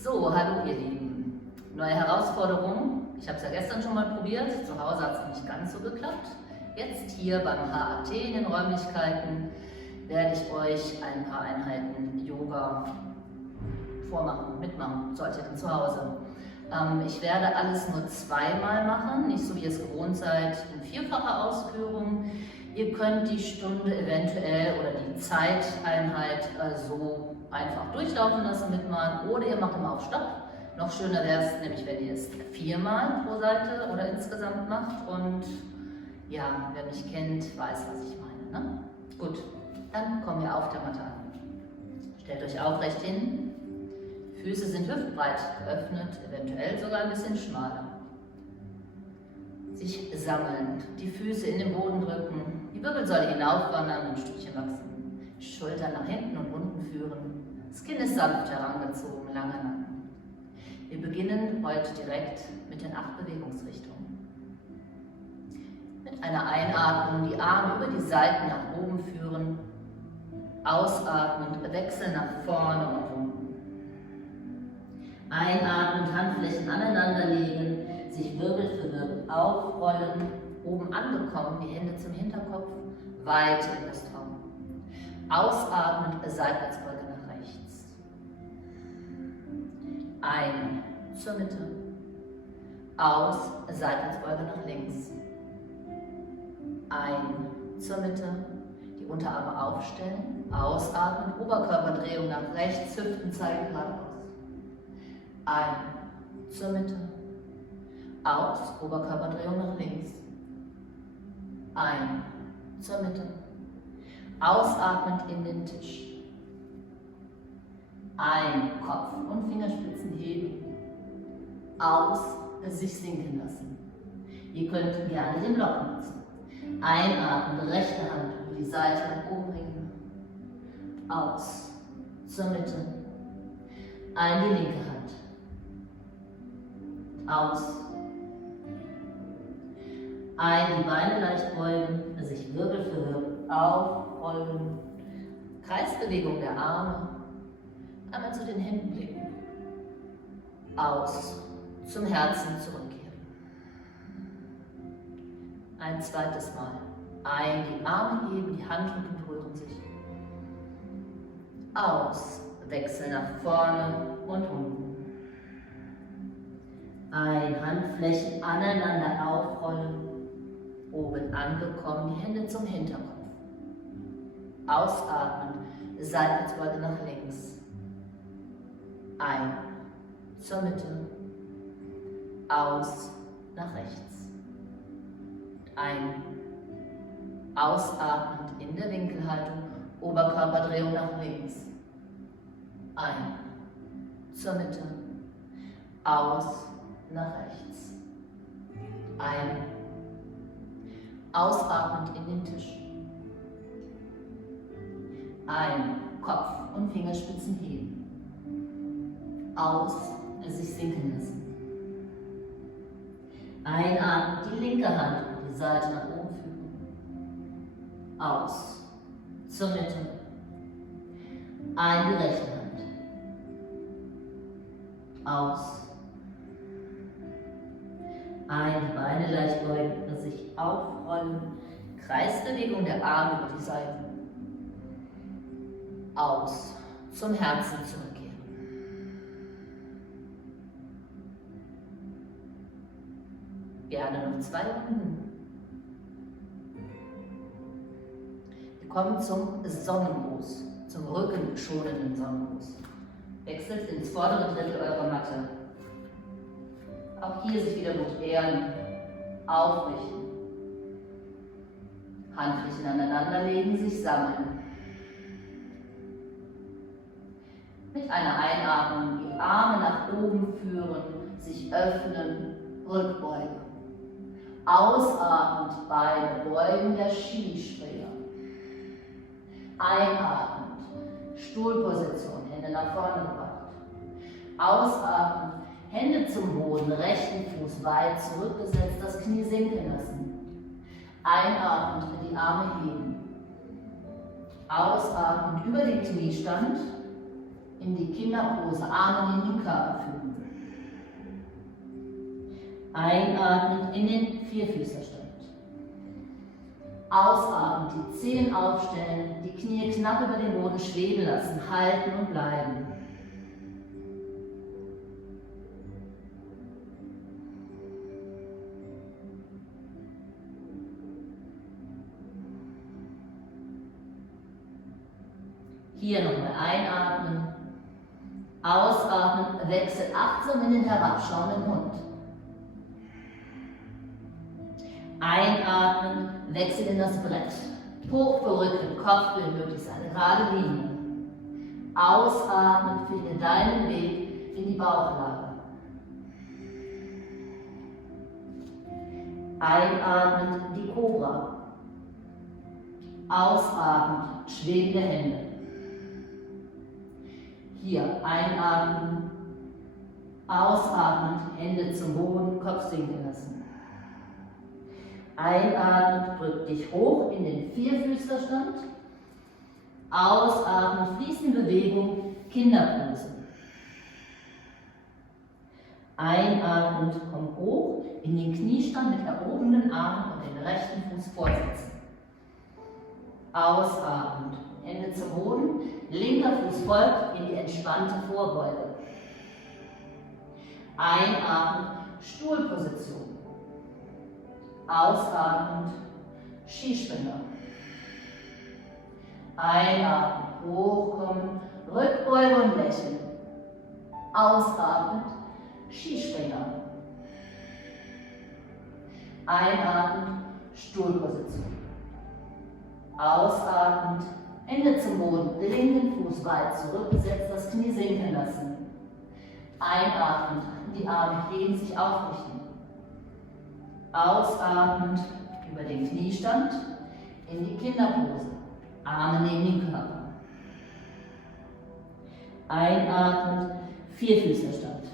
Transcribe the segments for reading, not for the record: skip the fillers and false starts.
So, hallo ihr Lieben. Neue Herausforderung. Ich habe es ja gestern schon mal probiert. Zu Hause hat es nicht ganz so geklappt. Jetzt hier beim HAT in den Räumlichkeiten werde ich euch ein paar Einheiten Yoga vormachen, mitmachen, sollt ihr dann zu Hause. Ich werde alles nur zweimal machen, nicht so wie ihr es gewohnt seid, in vierfacher Ausführung. Ihr könnt die Stunde eventuell oder die Zeiteinheit so einfach durchlaufen lassen, mitmachen, oder ihr macht immer auf Stopp. Noch schöner wäre es nämlich, wenn ihr es viermal pro Seite oder insgesamt macht. Und ja, wer mich kennt, weiß, was ich meine. Ne? Gut, dann kommen wir auf der Matte an. Stellt euch aufrecht hin. Füße sind hüftbreit geöffnet, eventuell sogar ein bisschen schmaler. Sich sammelnd, die Füße in den Boden drücken, die Wirbelsäule hinaufwandern und ein Stückchen wachsen. Schultern nach hinten und unten führen. Das Kinn ist sanft herangezogen, lange Nacken. Wir beginnen heute direkt mit den 8 Bewegungsrichtungen. Mit einer Einatmung die Arme über die Seiten nach oben führen. Ausatmend wechseln nach vorne und unten. Einatmend Handflächen aneinander legen, sich Wirbel für Wirbel aufrollen, oben angekommen, die Hände zum Hinterkopf, weit im Brustraum. Ausatmend Seitwärtsbeuge nach rechts. Ein zur Mitte. Aus, Seitwärtsbeuge nach links. Ein zur Mitte. Die Unterarme aufstellen. Ausatmen, Oberkörperdrehung nach rechts, Hüften zeigen geradeaus. Ein zur Mitte. Aus, Oberkörperdrehung nach links. Ein zur Mitte. Ausatmend in den Tisch. Ein, Kopf und Fingerspitzen heben. Aus, sich sinken lassen. Ihr könnt gerne den Block nutzen. Einatmen, rechte Hand über die Seite nach oben bringen. Aus, zur Mitte. Ein, die linke Hand. Aus. Ein, die Beine leicht beugen, sich Wirbel für Wirbel aufrollen. Kreisbewegung der Arme. Einmal zu den Händen blicken. Aus. Zum Herzen zurückkehren. Ein zweites Mal. Ein, die Arme heben, die Handrücken berühren sich. Aus. Wechsel nach vorne und unten. Ein, Handflächen aneinander aufrollen. Oben angekommen, die Hände zum Hinterkopf. Ausatmen, Seitwärtsbeuge nach links. Ein, zur Mitte. Aus, nach rechts. Ein, ausatmend in der Winkelhaltung, Oberkörperdrehung nach links. Ein, zur Mitte. Aus, nach rechts. Ein, ausatmend in den Tisch. Ein, Kopf und Fingerspitzen heben. Aus, sich sinken lassen. Einatmen, die linke Hand über die Seite nach oben führen. Aus, zur Mitte. Ein, die rechte Hand. Aus. Ein, die Beine leicht beugen, sich aufrollen. Kreisbewegung der Arme über die Seiten. Aus, zum Herzen zurückkehren. Gerne noch 2 Runden. Wir kommen zum Sonnengruß, zum rückenschonenden Sonnengruß. Wechselt ins vordere Drittel eurer Matte. Auch hier sich wieder gut ehren, aufrichten. Handflächen aneinanderlegen, sich sammeln. Mit einer Einatmung die Arme nach oben führen, sich öffnen, Rückbeuge. Ausatmend Beine beugen, der Skispringer. Einatmend, Stuhlposition, Hände nach vorne gebracht. Ausatmend, Hände zum Boden, rechten Fuß weit zurückgesetzt, das Knie sinken lassen. Einatmend, die Arme heben. Ausatmend über den Kniestand. in die Kinderpose, Arme in den Körper führen. Einatmen in den Vierfüßlerstand. Ausatmen, die Zehen aufstellen, die Knie knapp über den Boden schweben lassen, halten und bleiben. Hier nochmal einatmen, ausatmen, wechselt achtsam in den herabschauenden Hund. Einatmen, wechselt in das Brett. Hoch für Rücken, Kopf will möglichst eine gerade Linie. Ausatmen, finde deinen Weg in die Bauchlage. Einatmen, die Kobra. Ausatmen, schwebende Hände. Hier einatmen, ausatmen, Hände zum Boden, Kopf sinken lassen. Einatmen, drück dich hoch in den Vierfüßlerstand. Ausatmen, fließende Bewegung, Kinderpose. Einatmen, komm hoch in den Kniestand mit erhobenen Armen und den rechten Fuß vorsetzen. Ausatmen, Hände zum Boden, linker Fuß folgt in die entspannte Vorbeuge. Einatmen, Stuhlposition. Ausatmend, Skispringer. Einatmen, hochkommen, Rückbeuge und lächeln. Ausatmend, Skispringer. Einatmend, Stuhlposition. Ausatmend, Hände zum Boden, linken Fuß weit zurück, setzt das Knie sinken lassen. Einatmend, die Arme heben, sich aufrichten. Ausatmend, über den Kniestand, in die Kinderpose, Arme neben den Körper. Einatmend, Vierfüßlerstand.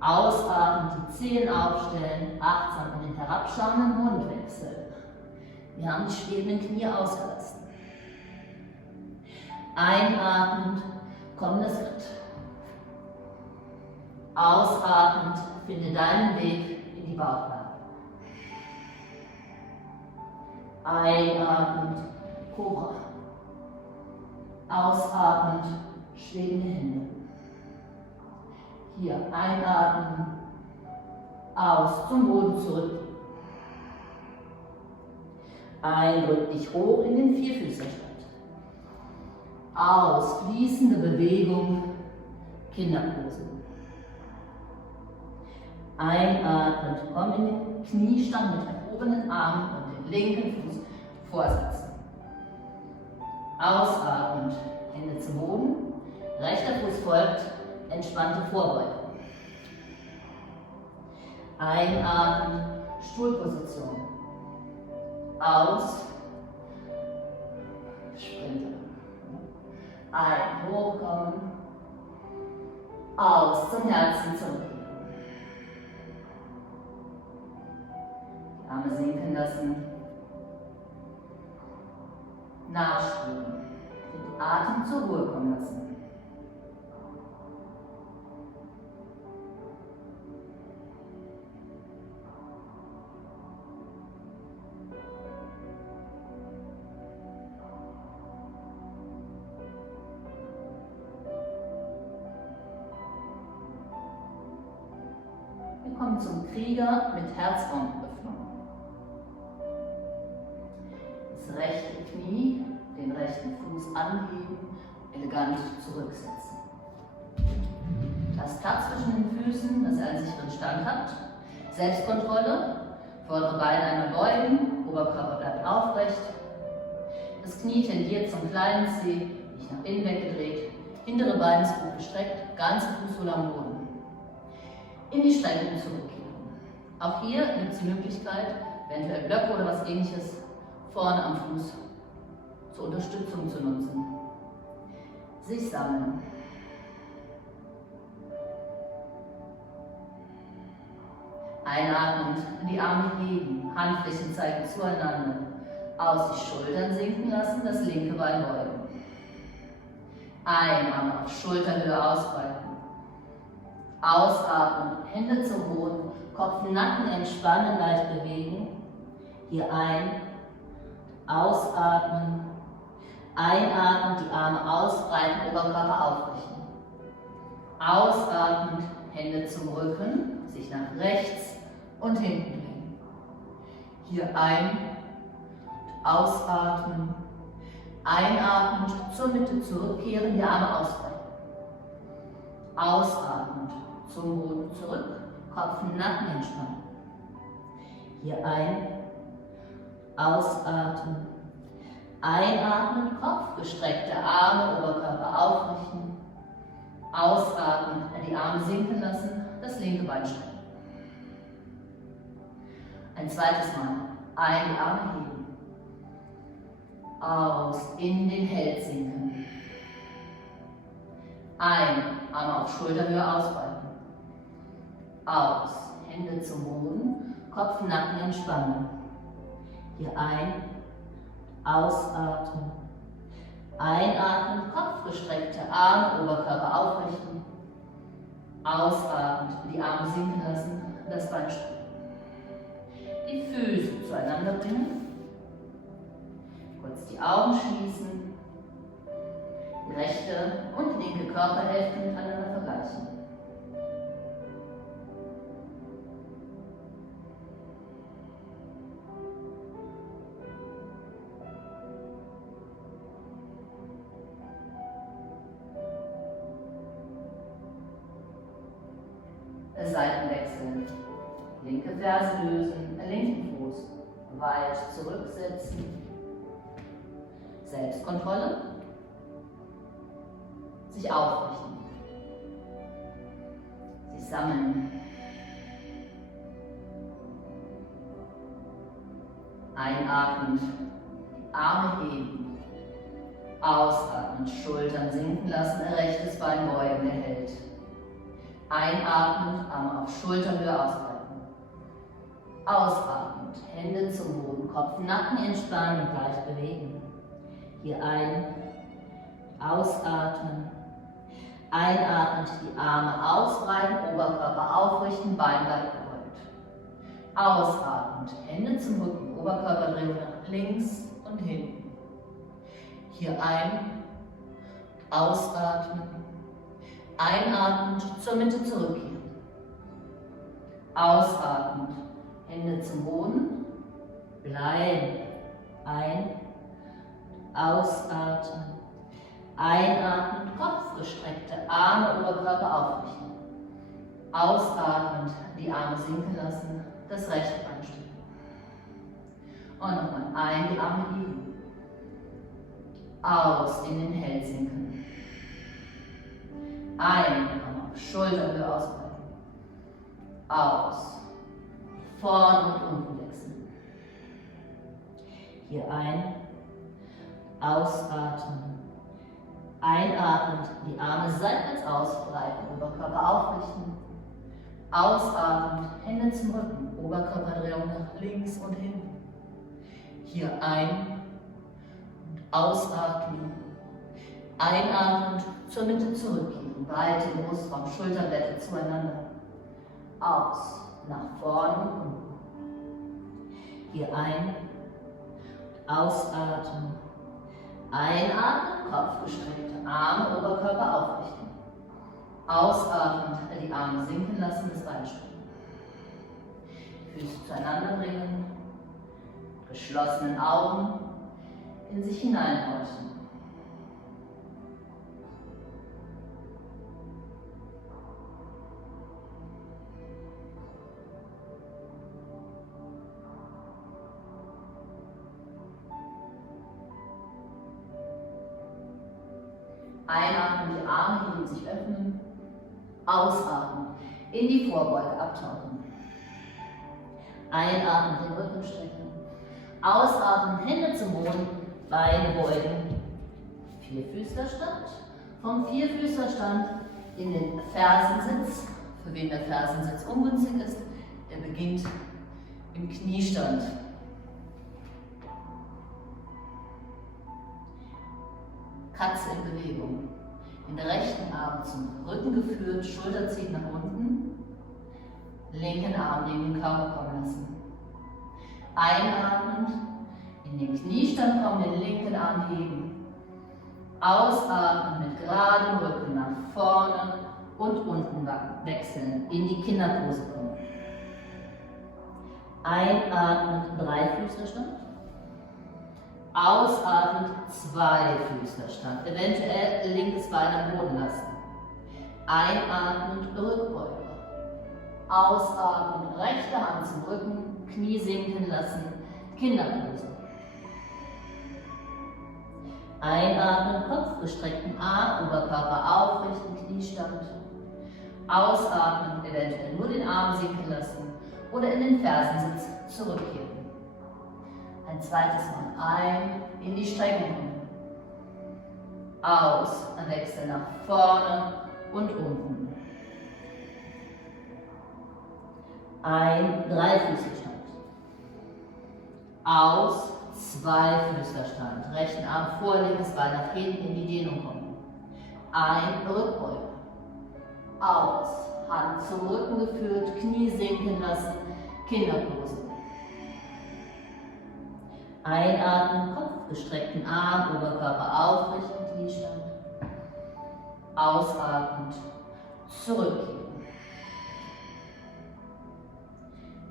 Ausatmend, die Zehen aufstellen, achtsam in den herabschauenden Hund wechseln. Wir haben die schwebenden Knie ausgelassen. Einatmend, kommendes Brett. Ausatmend, finde deinen Weg in die Bauchlage. Einatmend, Kobra. Ausatmend, schwebende Hände. Hier einatmen, aus, zum Boden zurück. Ein, drück dich hoch in den Vierfüßlerstand. Aus, fließende Bewegung, Kinderpose. Einatmen, komm in den Kniestand mit erhobenen Armen und den linken Fuß vorsetzen. Ausatmen, Hände zum Boden, rechter Fuß folgt, entspannte Vorbeuge. Einatmen, Stuhlposition. Aus, Sprinter. Ein, hochkommen, aus, zum Herzen zurück. Arme sinken lassen. Nachspüren. Den Atem zur Ruhe kommen lassen. Wir kommen zum Krieger mit Herzraumöffnung. Das rechte Knie, den rechten Fuß anheben, elegant zurücksetzen. Lasst Platz zwischen den Füßen, dass ihr einen sicheren Stand habt. Selbstkontrolle, vordere Beine einmal beugen, Oberkörper bleibt aufrecht. Das Knie tendiert zum kleinen Zeh, nicht nach innen weggedreht. Hintere Beine ist gut gestreckt, ganze Fußsohle am Boden. In die Streckung zurückgehen. Auch hier gibt es die Möglichkeit, eventuell Blöcke oder was ähnliches vorne am Fuß zur Unterstützung zu nutzen. Sich sammeln. Einatmend, die Arme heben, Handflächen zeigen zueinander. Aus, die Schultern sinken lassen, das linke Bein beugen. Ein, Arme auf Schulterhöhe ausbreiten. Ausatmen, Hände zum Boden, Kopf, Nacken entspannen, leicht bewegen. Hier ein, ausatmen, einatmen, die Arme ausbreiten, Oberkörper aufrichten. Ausatmen, Hände zum Rücken, sich nach rechts und hinten drehen. Hier ein, ausatmen, einatmend zur Mitte zurückkehren, die Arme ausbreiten. Ausatmend zum Boden zurück, Kopf, Nacken entspannen. Hier ein, ausatmen, einatmen, Kopf, gestreckte Arme, Oberkörper aufrichten. Ausatmen, die Arme sinken lassen, das linke Bein strecken. Ein zweites Mal, ein, die Arme heben. Aus, in den Held sinken. Ein, Arme auf Schulterhöhe ausbreiten. Aus, Hände zum Boden, Kopf, Nacken entspannen. Hier ein, ausatmen. Einatmen, Kopf, gestreckte Arme, Oberkörper aufrichten. Ausatmen, die Arme sinken lassen, das Bein strecken. Die Füße zueinander bringen. Kurz die Augen schließen. Die rechte und die linke Körperhälfte miteinander vergleichen. Seitenwechsel. Linke Ferse lösen, linken Fuß weit zurücksetzen. Selbstkontrolle. Sich aufrichten. Sich sammeln. Einatmend, Arme heben. Ausatmend, Schultern sinken lassen, rechtes Bein beugen, erhält. Einatmend, Arme auf Schulterhöhe ausbreiten. Ausatmend, Hände zum Boden, Kopf, Nacken entspannen und leicht bewegen. Hier ein, ausatmen. Einatmend, die Arme ausbreiten, Oberkörper aufrichten, Bein leicht gebeugt. Ausatmend, Hände zum Rücken, Oberkörperdrehung nach links und hinten. Hier ein, ausatmen. Einatmend zur Mitte zurückkehren. Ausatmend, Hände zum Boden. Bleiben. Ein, ausatmen. Einatmend, Kopf, gestreckte Arme, Oberkörper aufrichten. Ausatmend, die Arme sinken lassen, das rechte Bein strecken. Und nochmal ein, die Arme heben. Aus, in den Held sinken. Ein, Arme auf Schulterhöhe ausbreiten. Aus. Vorn und unten wechseln. Hier ein. Ausatmen. Einatmend, die Arme seitwärts ausbreiten, Oberkörper aufrichten. Ausatmend, Hände zum Rücken, Oberkörperdrehung nach links und hinten. Hier ein. Und ausatmen. Einatmend, zur Mitte zurückkehren. Weite Brustkorb, Schulterblätter zueinander. Aus, nach vorn und unten. Hier ein, ausatmen. Einatmen, Kopf gestreckt, Arme, Oberkörper aufrichten. Ausatmen, die Arme sinken lassen, das Bein strecken. Füße zueinander bringen. Geschlossenen Augen in sich hineinhorchen. Einatmen, die Arme heben, sich öffnen. Ausatmen, in die Vorbeuge abtauchen. Einatmen, den Rücken strecken. Ausatmen, Hände zum Boden, Beine beugen. Vierfüßlerstand. Vom Vierfüßlerstand in den Fersensitz. Für wen der Fersensitz ungünstig ist, der beginnt im Kniestand. Katze in Bewegung. Den rechten Arm zum Rücken geführt, Schulter zieht nach unten. Linken Arm neben den Körper kommen lassen. Einatmend, in den Kniestand kommen, den linken Arm heben. Ausatmen mit geradem Rücken nach vorne und unten wechseln, in die Kinderpose kommen. Einatmend, Dreifüßlerstand. Ausatmend, Zweifüßlerstand. Eventuell linkes Bein am Boden lassen. Einatmend, Rückbeuge. Ausatmend, rechte Hand zum Rücken, Knie sinken lassen, Kinderpose. Einatmen, Kopf gestreckten Arm, Oberkörper aufrichten, Kniestand. Ausatmen, eventuell nur den Arm sinken lassen oder in den Fersensitz zurückkehren. Ein zweites Mal ein, in die Streckung kommen. Aus, wechseln nach vorne und unten. Ein, Dreifüßlerstand. Aus, Zweifüßlerstand. Rechten Arm vor, linkes Bein nach hinten in die Dehnung kommen. Ein, Rückbeuge. Aus, Hand zum Rücken geführt, Knie sinken lassen, Kinderpose. Einatmen, Kopf gestreckten Arm, Oberkörper aufrichten, Kniestand. Ausatmend, zurückkehren.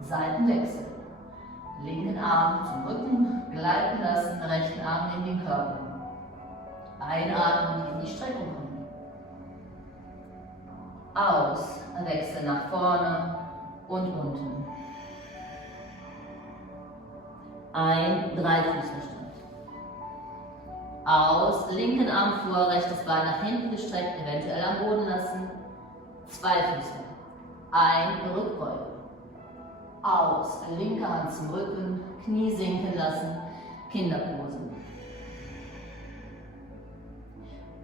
Seitenwechsel. Linken Arm zum Rücken, gleiten lassen, rechten Arm in den Körper. Einatmen, in die Streckung kommen. Aus, wechseln nach vorne und unten. Ein, Dreifüßlerstand. Aus, linken Arm vor, rechtes Bein nach hinten gestreckt, eventuell am Boden lassen. Zweifüßler. Ein, Rückbeuge. Aus, linke Hand zum Rücken, Knie sinken lassen, Kinderpose.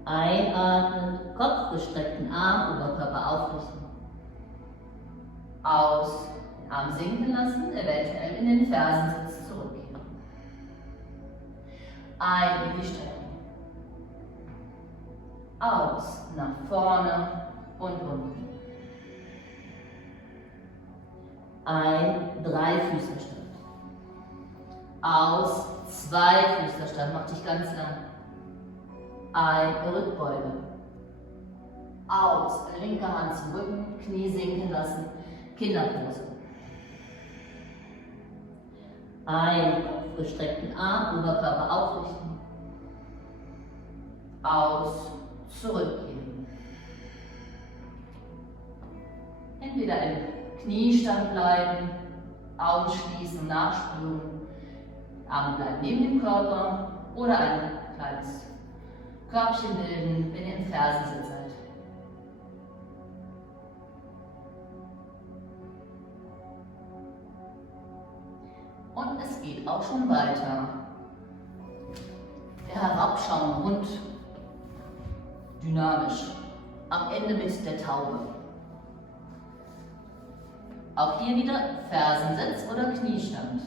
Einatmen, Kopf gestreckten Arm, Oberkörper aufrichten. Aus, den Arm sinken lassen, eventuell in den Fersensitz zurückkehren. Ein, in die Streckung. Aus, nach vorne und unten. Ein, Dreifüßlerstand. Aus, Zweifüßlerstand, mach dich ganz lang. Ein, Rückbeuge. Aus, linke Hand zum Rücken, Knie sinken lassen, Kinderpose. Ein, Kopf gestreckten Arm, Oberkörper aufrichten. Aus, zurückgehen. Entweder im Kniestand bleiben, Augen schließen, nachspüren, Arme bleiben neben dem Körper oder ein kleines Körbchen bilden, wenn ihr im Fersensitz seid. Und es geht auch schon weiter. Der herabschauende Hund, dynamisch, am Ende mit der Taube. Auch hier wieder Fersensitz oder Kniestand.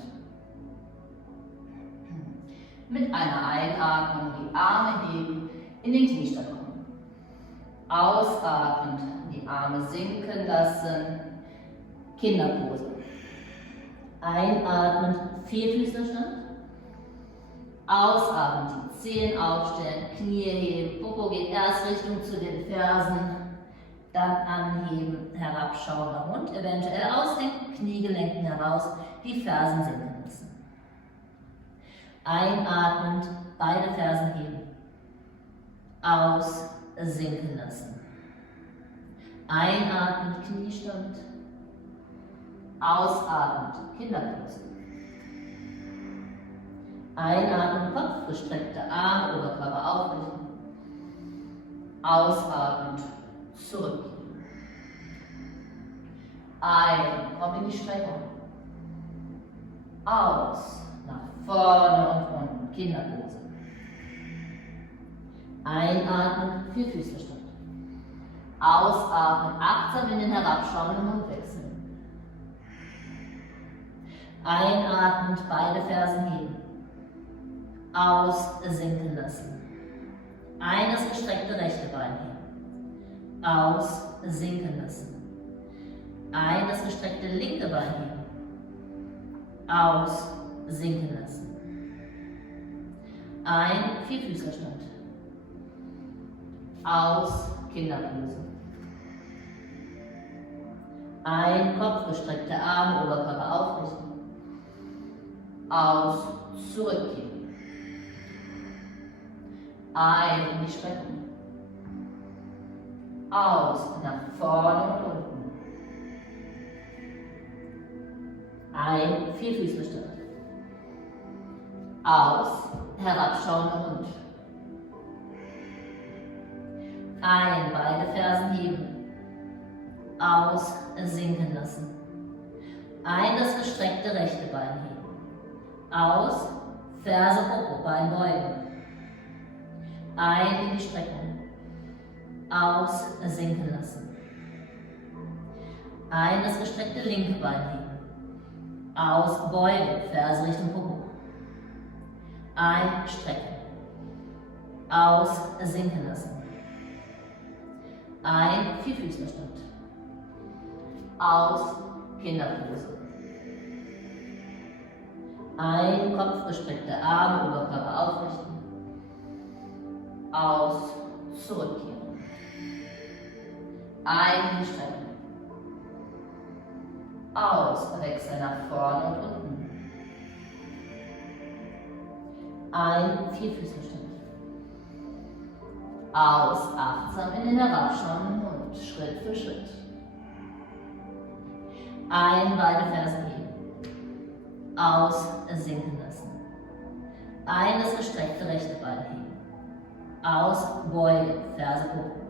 Mit einer Einatmung die Arme heben, in den Kniestand kommen. Ausatmend die Arme sinken lassen, Kinderpose. Einatmend Vierfüßlerstand. Ausatmend die Zehen aufstellen, Knie heben, Popo geht erst Richtung zu den Fersen. Dann anheben, herabschauender Hund, eventuell aus den Kniegelenken heraus, die Fersen sinken lassen. Einatmend, beide Fersen heben. Aus, sinken lassen. Einatmend, Kniestand. Ausatmend, Kinderpose. Einatmend, Kopf gestreckte Arme, Oberkörper aufrichten. Ausatmend, zurückgehen. Ein, komm in die Streckung. Aus, nach vorne und unten, Kinderpose. Einatmen, Vierfüßlerstand. Ausatmen, achtsam in den herabschauenden Hund wechseln. Einatmend, beide Fersen heben. Aus, sinken lassen. Ein, das gestreckte rechte Bein heben. Aus, sinken lassen. Ein, das gestreckte linke Bein heben. Aus, sinken lassen. Ein, Vierfüßlerstand. Aus, Kinderpose. Ein, kopfgestreckte Arme, Oberkörper aufrichten. Aus, zurückgehen. Ein, in die Streckung. Aus, nach vorne und unten. Ein, Vierfüßlerstand. Aus, herabschauender Hund. Ein, beide Fersen heben. Aus, sinken lassen. Ein, das gestreckte rechte Bein heben. Aus, Ferse, Popo, Bein beugen. Ein, in die Streckung. Aus, sinken lassen. Ein, das gestreckte linke Bein heben. Aus, beugen, Ferse Richtung Popo. Ein, strecken. Aus, sinken lassen. Ein, Vierfüßlerstand. Aus, Kinderpose. Ein, kopfgestreckte Arme, Oberkörper aufrichten. Aus, zurückkehren. Ein, in die Streckung. Aus, wechseln nach vorne und unten. Ein, Vierfüßlerstand. Aus, achtsam in den herabschauenden Hund, Schritt für Schritt. Ein, beide Fersen heben. Aus, sinken lassen. Ein, das gestreckte rechte Bein heben. Aus, beugen, Ferse Popo.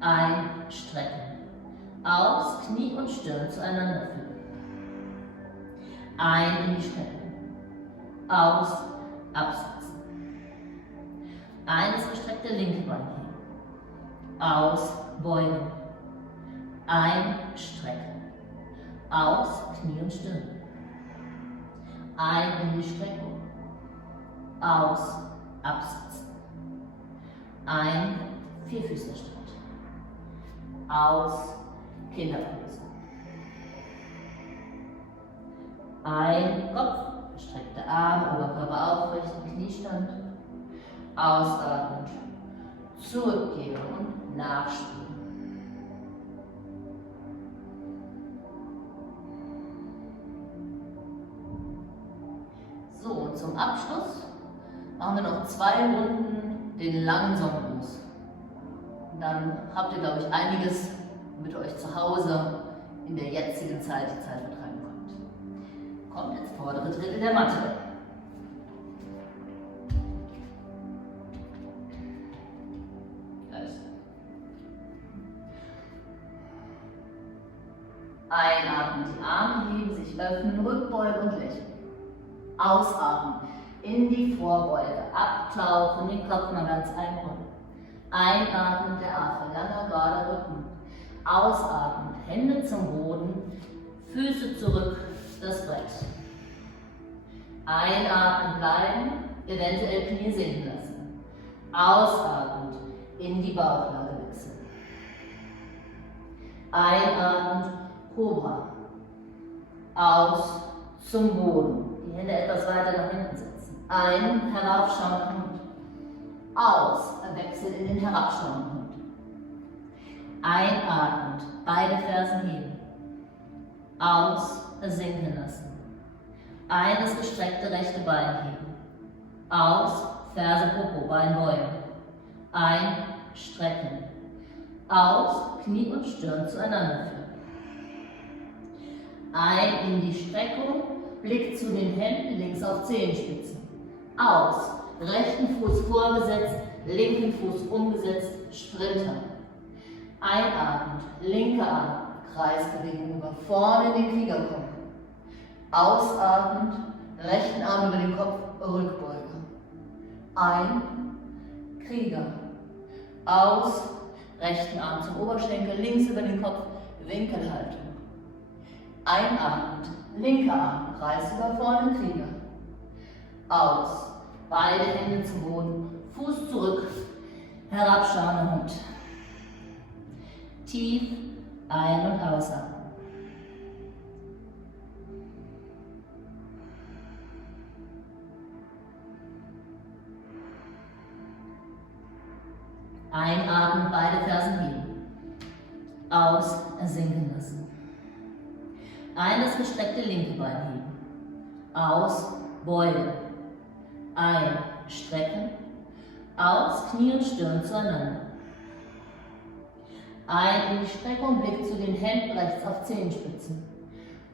Ein, strecken. Aus, Knie und Stirn zueinander führen. Ein, in die Streckung. Aus, absetzen. Ein, das gestreckte linke Bein heben. Aus, beugen. Ein, strecken. Aus, Knie und Stirn. Ein, in die Streckung. Aus, absetzen. Ein, Vierfüßlerstand. Aus, Kinderpose. Ein, Kopf, gestreckte Arme, Oberkörper aufrichten, Kniestand. Ausatmen, zurückgehen und nachspielen. So, und zum Abschluss machen wir noch 2 Runden den langen Sonnengruß. Dann habt ihr, glaube ich, einiges, mit euch zu Hause in der jetzigen Zeit die Zeit vertreiben könnt. Kommt ins vordere Drittel der Matte. Einatmen, die Arme heben, sich öffnen, Rückbeuge und lächeln. Ausatmen, in die Vorbeuge, abtauchen, den Kopf mal ganz einrollen. Einatmen, der Affe, langer, gerader Rücken. Ausatmen, Hände zum Boden, Füße zurück, das Brett. Einatmen, bleiben, eventuell Knie sinken lassen. Ausatmen, in die Bauchlage wechseln. Einatmen, Cobra. Aus, zum Boden. Die Hände etwas weiter nach hinten setzen. Ein, heraufschauender Hund. Aus, wechselt in den herabschauenden Hund. Einatmend, beide Fersen heben. Aus, sinken lassen. Ein, das gestreckte rechte Bein heben. Aus, Ferse Popo, Bein beugen. Ein, strecken. Aus, Knie und Stirn zueinander führen. Ein, in die Streckung, Blick zu den Händen, links auf Zehenspitzen. Aus, rechten Fuß vorgesetzt, linken Fuß umgesetzt, Sprinter. Einatmend, linker Arm, Kreisbewegung über vorne in den Krieger kommen. Ausatmend, rechten Arm über den Kopf, Rückbeuge. Ein, Krieger. Aus, rechten Arm zum Oberschenkel, links über den Kopf, Winkelhaltung. Einatmend, linker Arm, Kreis über vorne, Krieger. Aus, beide Hände zum Boden, Fuß zurück, herabschauender Hund. Tief ein- und ausatmen. Einatmen, beide Fersen heben. Aus, sinken lassen. Ein, das gestreckte linke Bein heben. Aus, beugen. Ein, strecken. Aus, Knie und Stirn zueinander. Ein, in die Streckung, Blick zu den Händen rechts auf Zehenspitzen.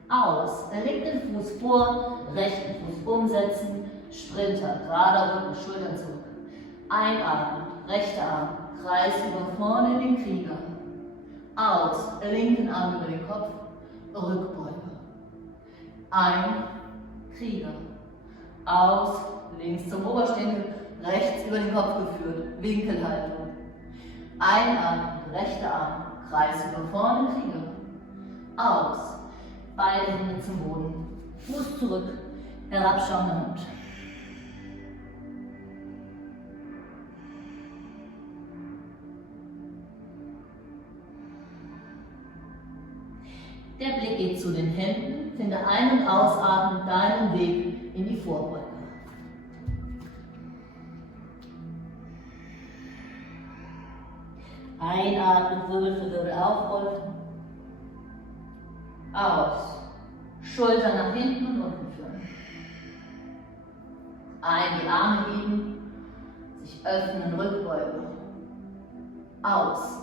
Aus, linken Fuß vor, rechten Fuß umsetzen. Sprinter, gerader Rücken, Schultern zurück. Einatmen, rechter Arm, Kreis über vorne in den Krieger. Aus, linken Arm über den Kopf, Rückbeuge. Ein, Krieger. Aus, links zum Oberschenkel, rechts über den Kopf geführt, Winkelhaltung. Einatmen, rechter Arm, Kreis über vorne, Krieger. Aus, beide Hände zum Boden, Fuß zurück, herabschauender Hund. Der Blick geht zu den Händen, finde ein- und ausatmen deinen Weg in die Vorbeuge. Einatmen, Wirbel für Wirbel aufrollen. Aus. Schultern nach hinten und unten führen. Ein, die Arme heben, sich öffnen, Rückbeuge. Aus.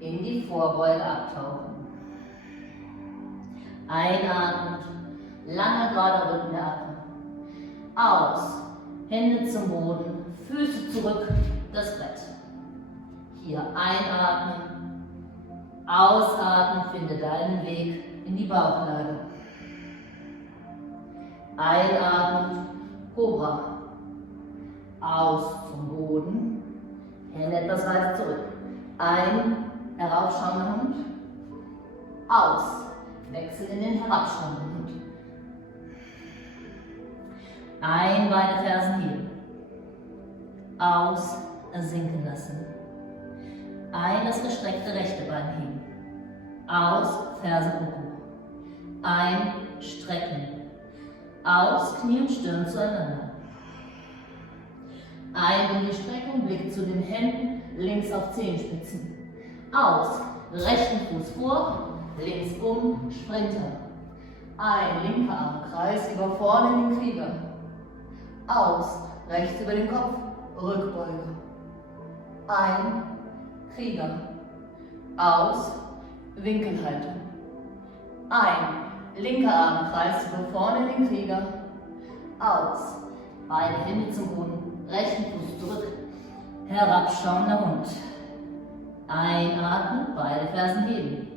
In die Vorbeuge abtauchen. Einatmend, langer gerader Rücken der Atmung. Aus, Hände zum Boden, Füße zurück, das Brett. Hier einatmen, ausatmen, finde deinen Weg in die Bauchlage. Einatmen, Cobra. Aus zum Boden, Hände etwas weit zurück. Ein, heraufschauender Hund. Aus. Wechsel in den herabschauenden Hund. Ein, beide Fersen heben. Aus, sinken lassen. Ein, das gestreckte rechte Bein heben. Aus, Ferse und hoch. Ein, strecken. Aus, Knie und Stirn zueinander. Ein, in die Streckung, Blick zu den Händen, links auf Zehenspitzen. Aus, rechten Fuß vor, links um, Sprinter. Ein, linker Arm, Kreis über vorne in den Krieger. Aus, rechts über den Kopf, Rückbeuge. Ein, Krieger. Aus, Winkelhaltung. Ein, linker Arm, Kreis über vorne in den Krieger. Aus, beide Hände zum Boden, rechten Fuß zurück, herabschauender Hund. Einatmen, beide Fersen heben.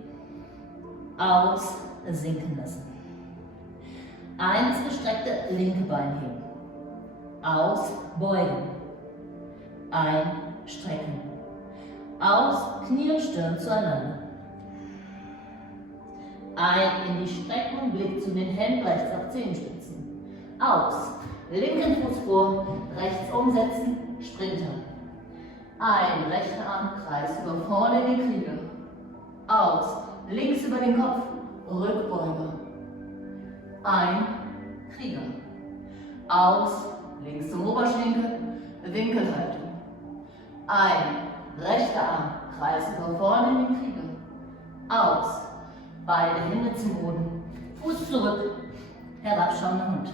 Aus, sinken lassen. Ein, das gestreckte linke Bein heben. Aus, beugen. Ein, strecken. Aus, Knie und Stirn zueinander. Ein, in die Streckung, Blick zu den Händen rechts auf Zehenspitzen. Aus, linken Fuß vor, rechts umsetzen, Sprinter. Ein, rechter Arm, Kreis über vorne in den Krieger. Aus, links über den Kopf, Rückbeuge. Ein, Krieger. Aus, links zum Oberschenkel, Winkelhaltung. Ein, rechter Arm, Kreis über vorne in den Krieger. Aus, beide Hände zum Boden, Fuß zurück, herabschauender Hund.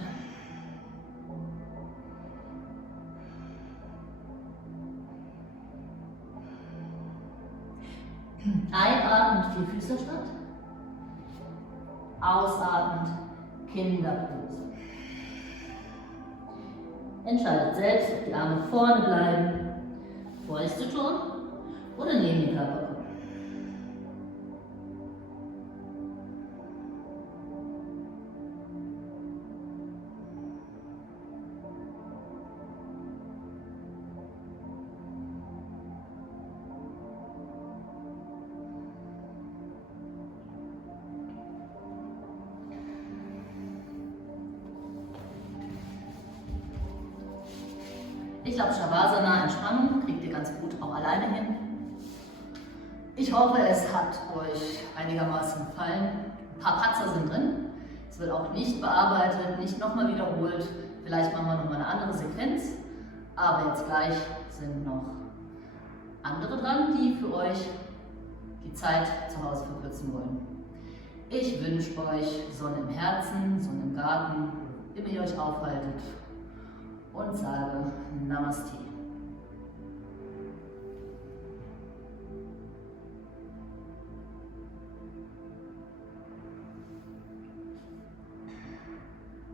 Einatmend Vierfüßlerstand. Ausatmend Kinderpose. Entscheidet selbst, ob die Arme vorne bleiben, vor sich zu tun oder neben den Körper kommen. Ich glaube, Shavasana, Entspannung, kriegt ihr ganz gut auch alleine hin. Ich hoffe, es hat euch einigermaßen gefallen. Ein paar Patzer sind drin. Es wird auch nicht bearbeitet, nicht nochmal wiederholt. Vielleicht machen wir nochmal eine andere Sequenz. Aber jetzt gleich sind noch andere dran, die für euch die Zeit zu Hause verkürzen wollen. Ich wünsche euch Sonne im Herzen, Sonne im Garten, wo immer ihr euch aufhaltet und sage Namaste.